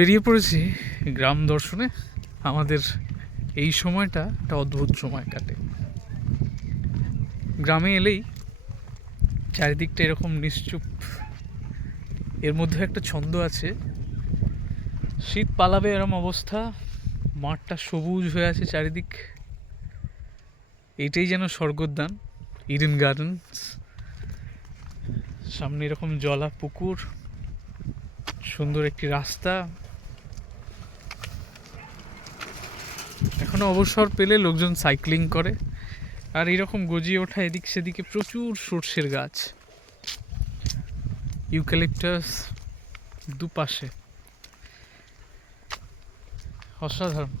বেরিয়ে পড়েছি গ্রাম দর্শনে। আমাদের এই সময়টা একটা অদ্ভুত সময় কাটে। গ্রামে এলেই চারিদিকটা এরকম নিশ্চুপ। এর মধ্যে একটা ছন্দ আছে, শীত পালাবে এরম অবস্থা, মাঠটা সবুজ হয়ে আছে চারিদিক। এইটাই যেন স্বর্গোদ্যান ইডেন গার্ডেন্স সামনে এরকম জলা পুকুর সুন্দর একটি রাস্তা। এখনও অবসর পেলে লোকজন সাইক্লিং করে। আর এরকম গজিয়ে ওঠা এদিক সেদিকে প্রচুর সর্ষের গাছ। ইউক্যালিপটাস দুপাশে। অসাধারণ।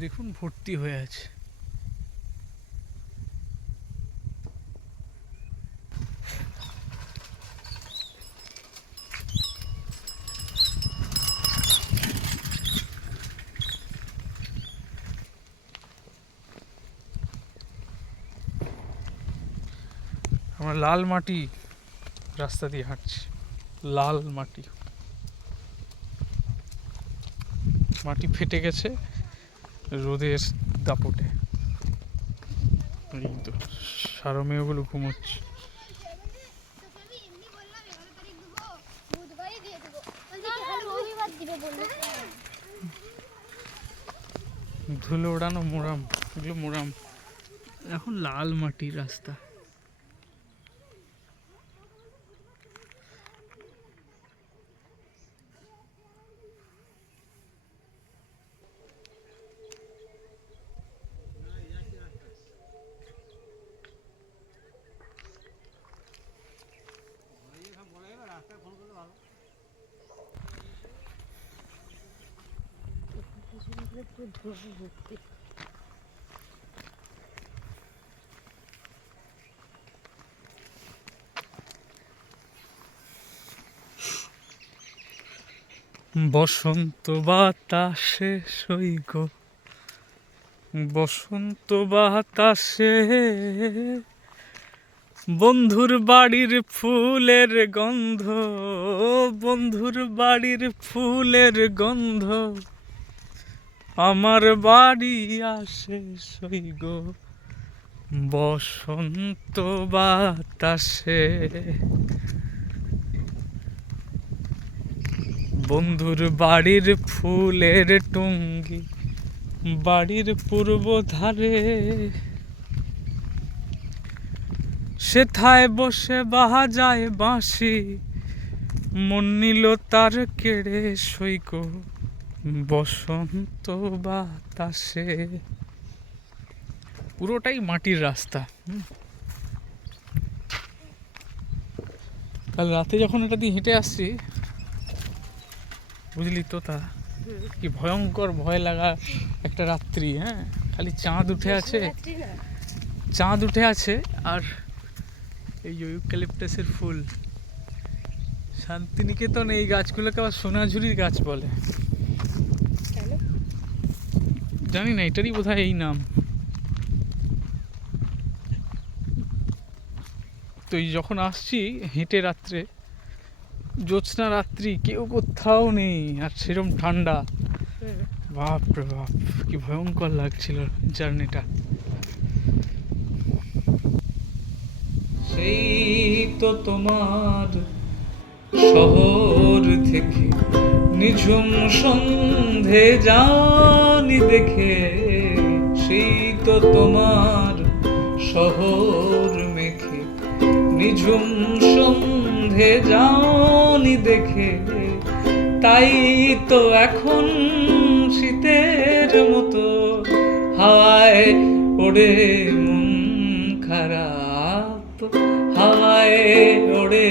দেখুন, ভর্তি হয়ে আছে। আমরা লাল মাটি রাস্তা দিয়ে হাঁটছি। লাল মাটি। মাটি ফেটে গেছে রোদের দাপটে। এই তো সারো মেয়েগুলো ঘুমোচ্ছে। ধুলো ওড়ানো মোরাম, এগুলো মোরাম। এখন লাল মাটির রাস্তা। বসন্ত বাতাসে সৈগ বসন্ত বাতাসে বন্ধুর বাড়ির ফুলের গন্ধ বন্ধুর বাড়ির ফুলের গন্ধ। আমার বাড়ি আসে সৈগ বসন্ত বাতাসে। বন্ধুর বাড়ির ফুলের টুঙ্গি বাড়ির পূর্ব ধারে। সেথায় বসে বাহা যায় বাঁশি, মন নিল তার কেড়ে সৈক বসন্ত বাতাসে। পুরোটাই মাটির রাস্তা। কাল রাতে যখন এটা দিয়ে হেঁটে আসছি বুঝলি তো তা কি ভয়ঙ্কর ভয় লাগা একটা রাত্রি হ্যাঁ। খালি চাঁদ উঠে আছে। চাঁদ উঠে আছে আর এই ইউক্যালিপটাসের ফুল। শান্তিনিকেতন এই গাছগুলোকে আবার সোনাঝুরির গাছ বলে। জানি না, এটারই বোধহয় এই নাম। তো এই যখন আসছি হেঁটে রাত্রে, জ্যোৎস্না রাত্রি, কেউ কোথাও নেই, আর সেরম ঠান্ডা। বাপ রে বাপ, কি ভয়ঙ্কর লাগছিল জার্নিটা। সেই তো তোমার শহর থেকে নিঝুম সন্ধে জানি দেখে, সেই তো তোমার শহর মেখে। নিঝুম সন্ধে যাওনি দেখে, তাই তো এখন শীতের মতো হাওয়ায় ওড়ে মন খারাপ, হাওয়ায় ওড়ে